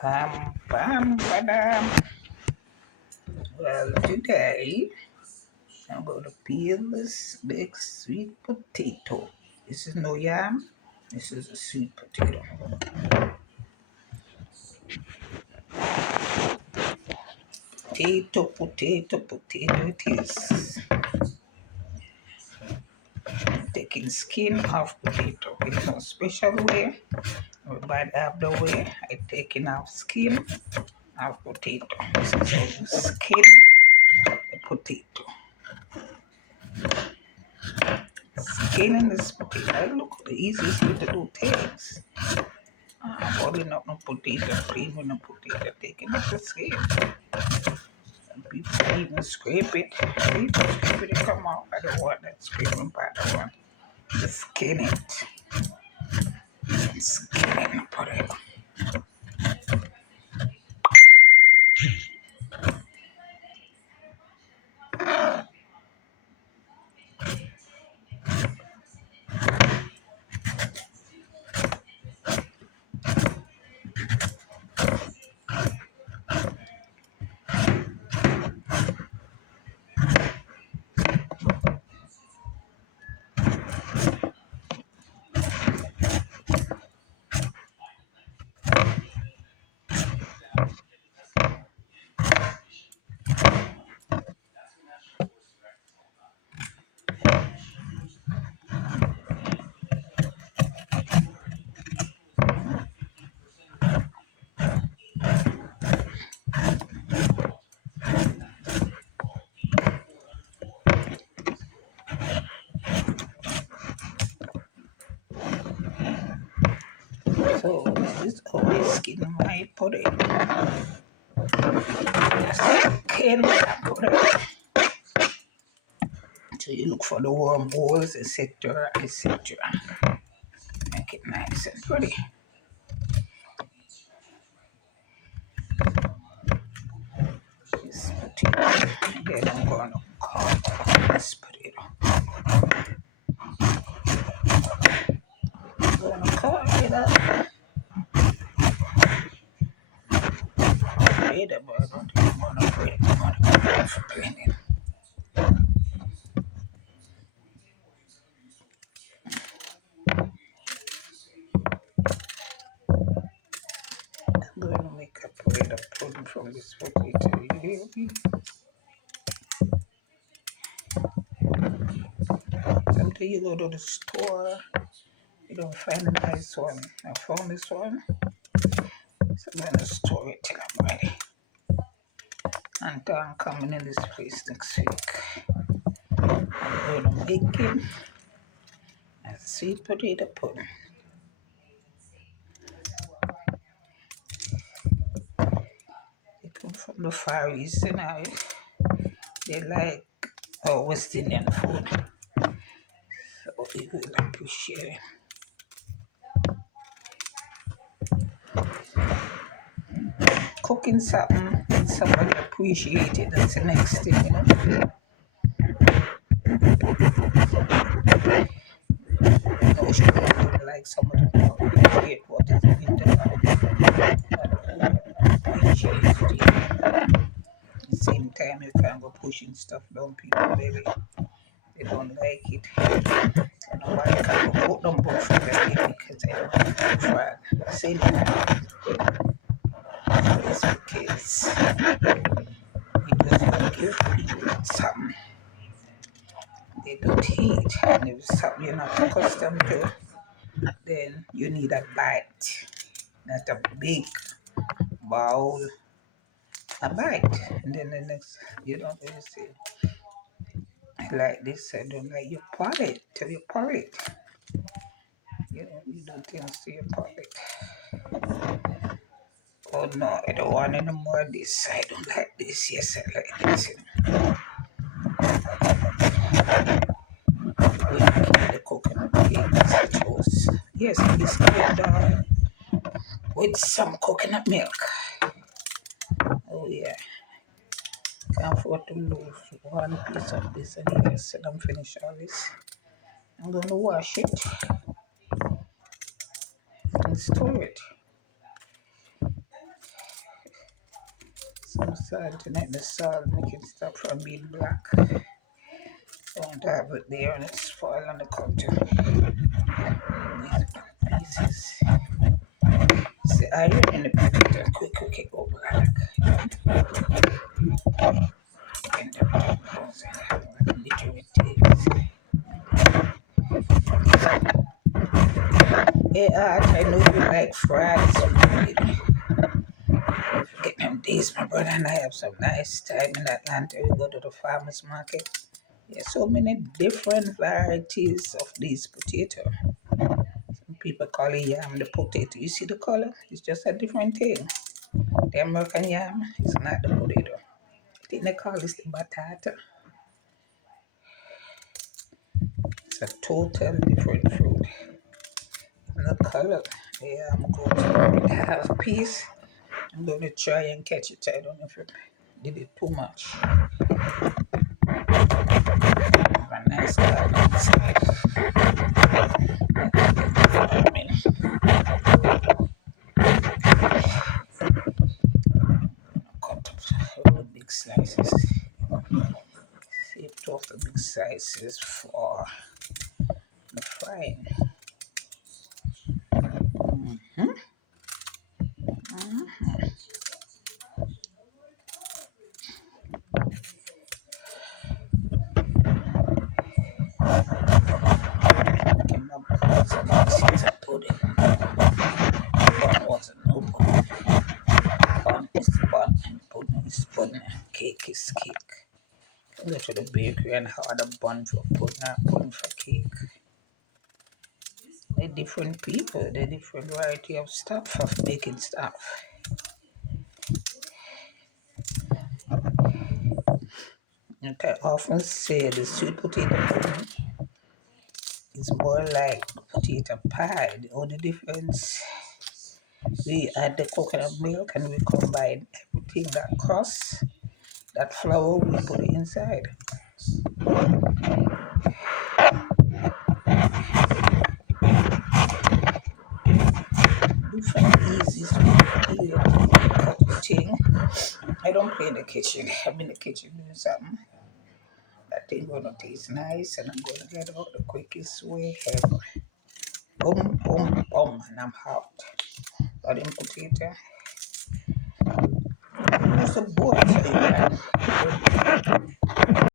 Pam, pam, padam. Well, today I'm going to peel this big sweet potato. This is no yam. This is a sweet potato. Potato, potato, potato it is. Taking skin off potato in no special way. Or bad have the way I taking off skin of potato. This is how you skin the potato. Skinning this potato. Look, the easiest way to do things. Boiling up no potato, creaming no potato, taking up the skin. Some people even scrape it. People scrape it, come out. I don't want that scraping part. I want to skin it. Skin it and put it. So this is always skin my potato. Skin my potato. So you look for the warm holes, etc., etc. Make it nice and pretty. This potato. Then I'm going to cut this potato. I'm going to cut it up. But I don't think I'm going to break it. I'm going to cut it for cleaning. I'm going to make a potato pudding from this potato. You hear me? Sometimes you go to the store, you don't find a nice one. I found this one, so I'm going to store it till I'm ready. And I'm coming in this place next week. I'm going to make it a sweet potato pudding. They come from the Far East, you know. They like our West Indian food, so we will appreciate it. Cooking something and somebody appreciate it, that's the next thing, you know. No, she don't like somebody to appreciate what is being done. Appreciate it. At the same time, you can't go pushing stuff down people's belly. They don't like it. I don't know why I can't go put them both for belly because I don't have to try. Same thing. It's because you just don't give people something they don't eat. And if it's something you're not accustomed to, then you need a bite. Not a big bowl, a bite. And then the next, you don't really say, I like this, I don't like you pot it till you pour it. You know, you do things to your palate. Oh no, I don't want any more of this. I don't like this. Yes, I like this. We keep the coconut cake toast. Yes, biscuit with some coconut milk. Oh yeah. Can't afford to lose one piece of this and yes, and I'm finished all this. I'm going to wash it and store it. some salt in it. The salt make it stop from being black. Don't have it there and it's spoiled on the counter. These pieces. See, I in the potato quick it go black. And the goes in a bitter it is. Yeah, I know you like fries. Get them days, my brother and I have some nice time in Atlanta. We go to the farmers market. There's so many different varieties of these potato. Some people call it yam the potato. You see the color? It's just a different thing. The American yam is not the potato. I think they call this the batata. It's a total different fruit. And the color, the yam goes with half a piece. I'm going to try and catch it. I don't know if I did it too much. Have a nice garden inside. Cut off all the big slices. Saved off the big slices for the frying. Came up some seeds I put in. Bun wasn't no bun. Bun is bun and pudding is pudding and cake is cake. Go to the bakery and order bun for pudding and pudding for cake. They're different people, they're different variety of stuff of making stuff. Like I often say, the sweet potato pudding is more like potato pie. The only difference, we add the coconut milk and we combine everything that crust, that flour, we put it inside. Different easy thing. I don't play in the kitchen. I'm in the kitchen doing something. That thing gonna taste nice and I'm gonna get out the quickest way ever. Boom, boom, boom, and I'm out. Got in potato. Use a board so you can